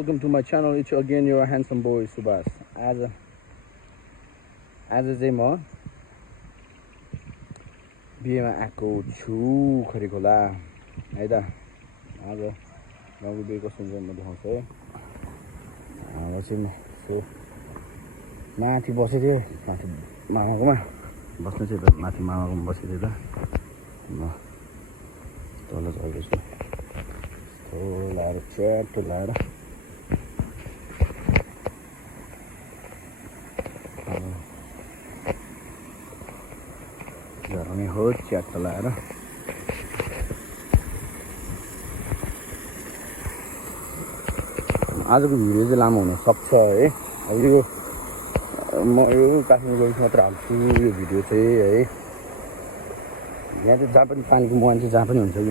welcome to my channel. It's again your handsome boy Subhas. आज चाहिँ म बिहेमा आएको छु खरिखोला है त। आज गाउँको बिहे कस्तो हुन्छ म देखाउँछु है। अब चाहिँ म सो माथि बसेको थिएँ, माथि मामाकोमा बस्नु चाहिँ माथि मामाकोमा बसेको थिएँ त। म तल झरेको छु, यस्तो लाएर च्याटो लाएर झर्ने हो च्याटो लाएर। आजको भिडियो चाहिँ लामो हुन सक्छ है। अब यो म यो काश्मीर गएपछि मात्र हाल्छु यो भिडियो चाहिँ है। यहाँ चाहिँ जहाँ पनि पानीको मुहान चाहिँ जहाँ पनि हुन्छ कि है,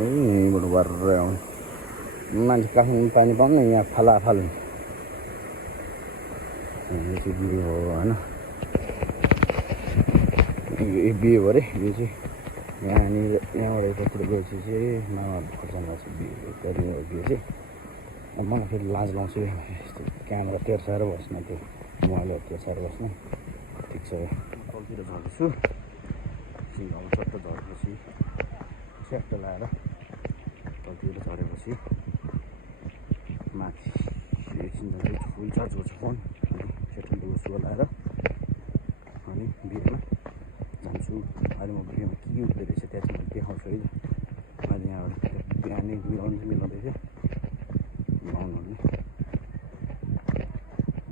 यहीँबाट गरेर आउने मान्छे काठमाडौँ पानी पाउनु यहाँ फालाफाल हुन्छ। यो चाहिँ बिहे हो होइन, यो बिहे भयो अरे। यो चाहिँ यहाँनिर यहाँबाट यतातिर गएपछि चाहिँ मामा खोर्सानी लाग्छ बिहे गर्ने हो बिहे चाहिँ। मलाई फेरि लाज लाउँछु यस्तो क्यामेरा तेर्साएर बस्न, त्यो मोबाइलहरू तेर्साएर बस्न। ठिक छ, तलतिर झर्दैछु सिङ्गाउँ चट्ट झरेपछि च्याट्ट लाएर तलतिर झरेपछि माथि एकछिन जाँदैछु, फुल चार्ज गर्छु फोन, अनि सेटल सुगा लाएर अनि बिहेमा जान्छु। अहिले म बिहेमा के हुँदो रहेछ त्यहाँ चाहिँ म देखाउँछु है। अहिले यहाँबाट बिहानै मिलाउँदै थियो बाहुनहरूले,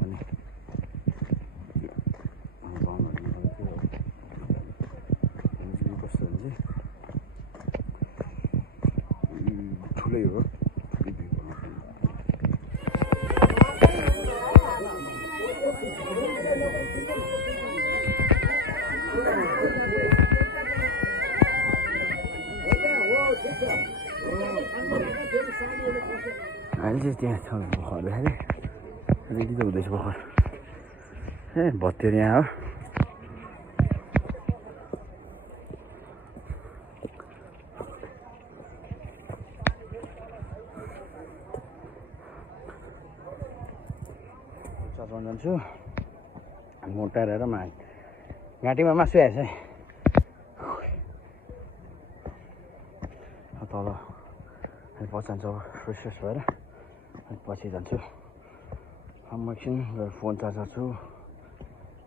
अनि बाहुनहरूले मिलाउँदै थियो। कस्तो भने चाहिँ ठुलै हो। अहिले चाहिँ त्यहाँ छ भर्खर देखाएँ, रेडी त हुँदैछ भर्खर। ए भत्तेर यहाँ हो। चलाउन जान्छु मोटाएर घाँटीमा मासु आएछ है। तल अनि पछि जान्छु अब फ्रेस फ्रेस भएर अनि पछि जान्छु। म एकछिन गएर फोन चार्ज गर्छु,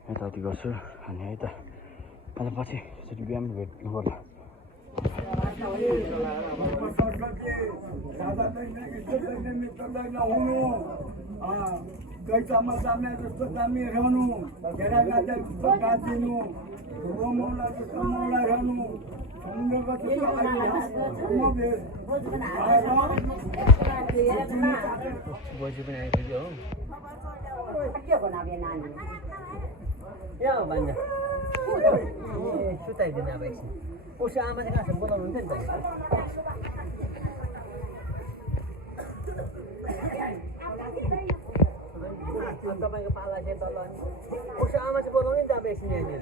यताउति गर्छु अनि है त। अन्त पछि यसरी बिहान भेट्नु पर्ला। कैसामा जाने जस्तो दामी रहनु, घेरा गाजा जस्तो गाजिनु, रोमौला जस्तो मौला रहनु, सुन्दरको जस्तो बोजू पनि आइपुग्यो हो। यहाँ भन्दा सुताइदिनु अब एकछिन। उसो आमा चाहिँ कहाँसम्म बोलाउनु हुन्थ्यो नि त। तपाईँको पाला चाहिँ तल उसो आमा चाहिँ बोलाउने नि त अब एकछिन यहाँनिर।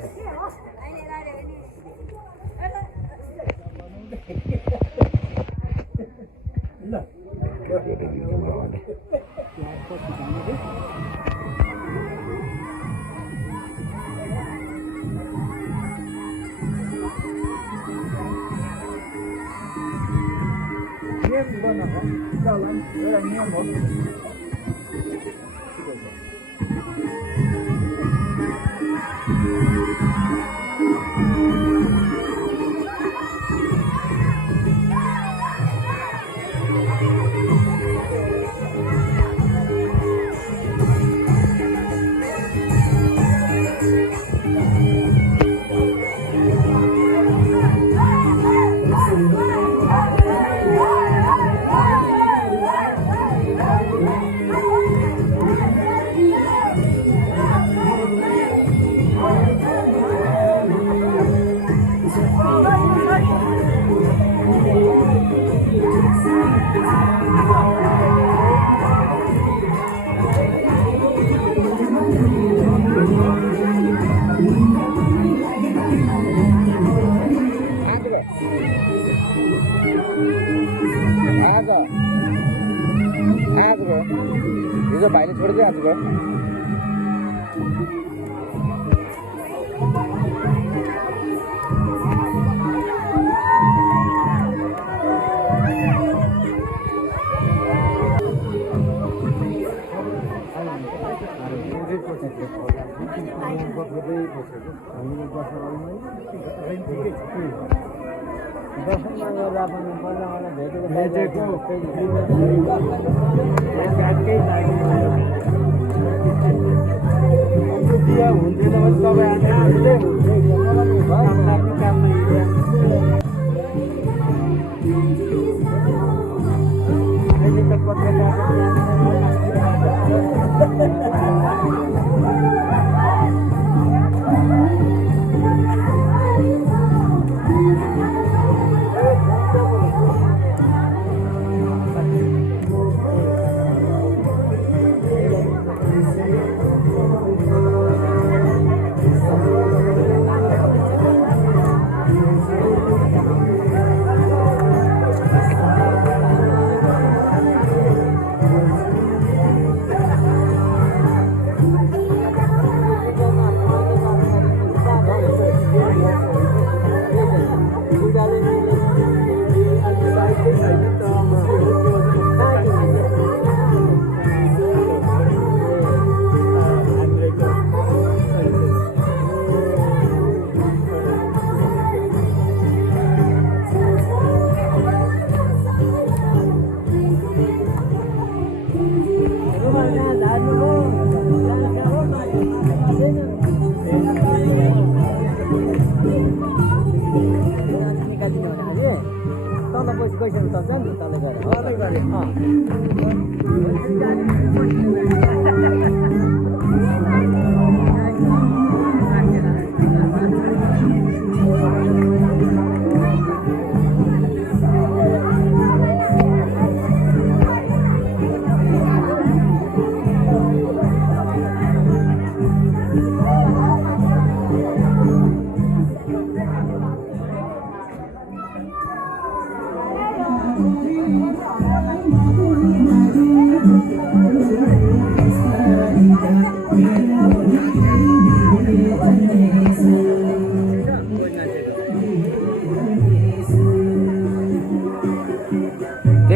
नियम हो। आज भाइले छोडिदियो आज गयो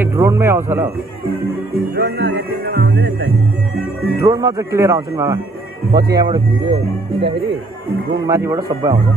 ड्रोनमै आउँछ होला हौ ड्रोनमा चाहिँ क्लियर आउँछ नि मामा पछि यहाँबाट भिडियो खिच्दाखेरि ड्रोन माथिबाट सबै आउँछ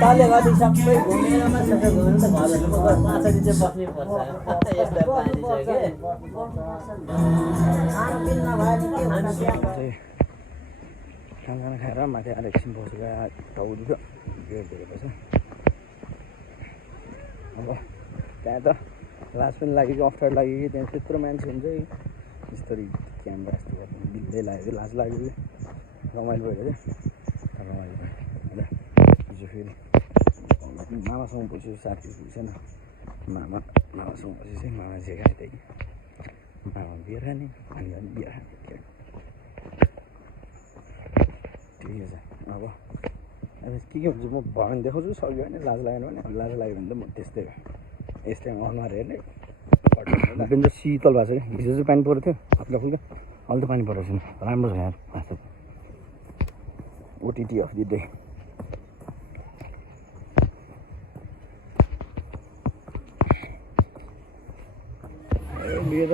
तले गरी सबै घुमेर मात्र घुमेर त घरहरुमा 5 दिन चाहिँ बस्नै पर्छ यस्तो पानी छ के आनन्द नभए के खाना खाएर माथि आएर एकछिन बसेर टाउ दुख्यो गेट देखेपछि अब त्यहाँ त लाज पनि लाग्यो कि अप्ठ्यारो लाग्यो कि त्यहाँ त्यत्रो मान्छे हुन्छ यस्तरी क्यामेरा यस्तो गर्नु बिल्लै लाग्यो लाज लाग्यो कि रमाइलो भएर चाहिँ रमाइलो भयो होइन हिजो फेरि मामासँग बस्यो साथी छैन मामासँग बसेपछि चाहिँ मामा झेकायो त्यही मामा बियर खाने अनि बियर खाने ठिकै छ अब के हुन्छ म भयो भने देखाउँछु सक्यो भने लाज लागेन भने लाज लाग्यो भने त म त्यस्तै हो यस्तै अनुहार हेर्ने पनि त शीतल भएको छ क्या हिजो चाहिँ पानी परेको थियो हप्ता फुल्यो अहिले त पानी परेको छैन राम्रो छ यहाँ मासु ओटिटी अफ दि डे बिहे त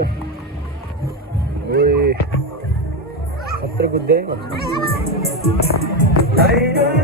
खतरा कुद्दै Sweet